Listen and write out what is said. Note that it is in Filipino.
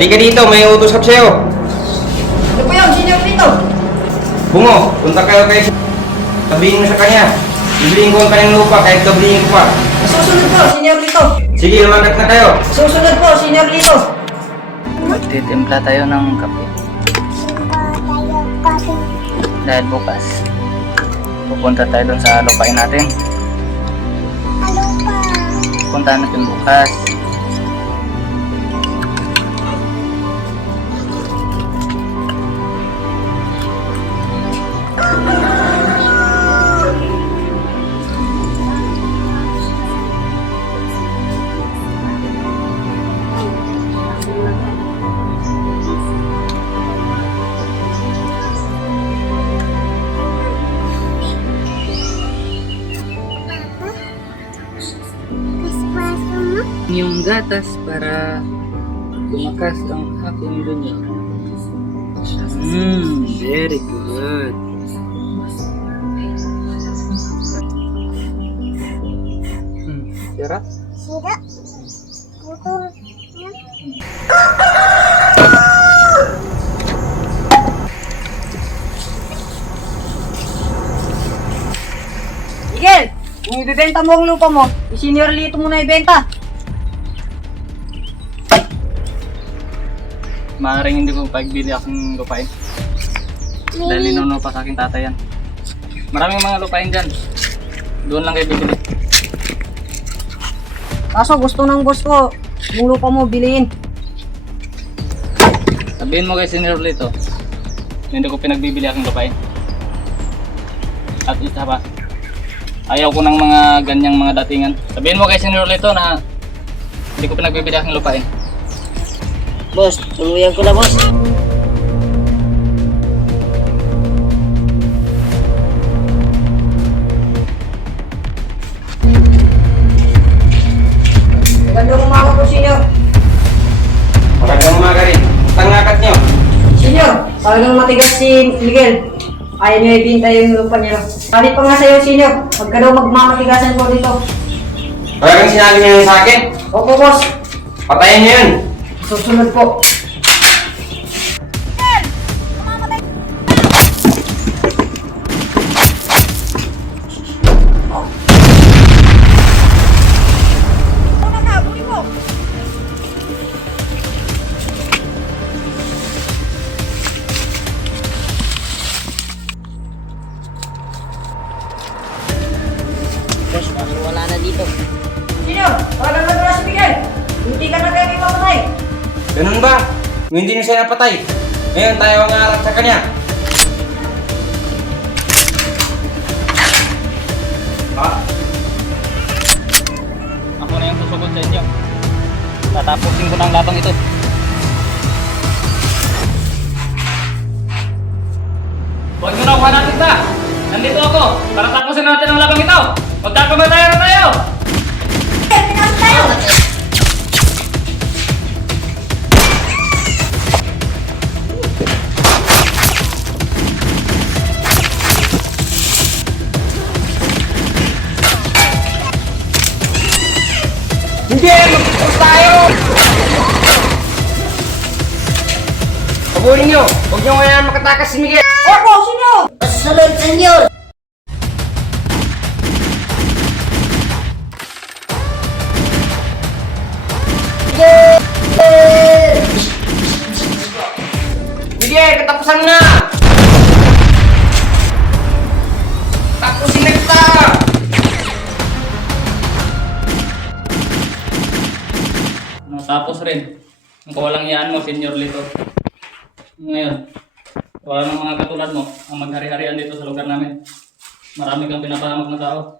Halika dito, may utos ako sa'yo. Ano po yun? Senior dito? Bungo, punta kayo kay sabihin mo sa kanya. Bibiliin ko ang kanyang lupa kahit gablihin ko pa. Susunod po, senior dito. Sige, lumagat na kayo. Susunod po, senior dito. Magtitimpla tayo ng kape. Dahil bukas, pupunta tayo dun sa lupain natin. Punta natin bukas. Yung gatas para lumakas ang aking junior. Very good. Sarap? Sira. Putol. Miguel, kung ibibenta mo ang lupa mo, i-senior Lito mo na ibenta. Maaaring hindi ko pagbili akong lupain. Dahil ninuno pa sa aking tatay yan. Maraming mga lupain dyan. Doon lang kayo bibili. Kaso gusto ng boss ko, yung lupa mo biliin. Sabihin mo kay Senior Lito, hindi ko pinagbibili aking lupain. At isa pa, ayaw ko ng mga ganyang mga datingan. Sabihin mo kay Senior Lito na hindi ko pinagbibili aking lupain. Boss, tuluyan ko na boss. Magandang umaga po, senior. Magandang umaga rin. Tangakat nyo. Senior, talagang matigas si Miguel. Ayaw niyo ibinta yung lupa niya. Sabi pa nga sa'yo, senior, huwag ka daw magmamatigasan po dito. Talagang sinabi niyo yun sa akin. Opo, boss. Patayin niyo yun. Susunod po. Boss, kaso wala na dito. Senior, talagang nagula si Miguel. Hindi ka na kayo mapatay. Ganun ba? Kung hindi niyo siya napatay, ngayon tayo ang harap sa kanya. Ako na yung susugod sa inyo. Tatapusin ko ng labang ito. Huwag nyo na kuha natin ta! Nandito ako para tapusin natin ang labang ito! Magkakamatayan na tayo! Hindi! Magpupus tayo! Pabuhin nyo! Huwag nyo kaya makatakas si Miguel! Opo, senior! Sunod, senyor! Miguel, katapusan mo na! Tapusin na kita! Tapos rin, ang kawalang iyaan mo, Senior Lito. Ngayon, wala ng mga katulad mo ang maghari-harian dito sa lugar namin. Marami kang pinapahamak na tao.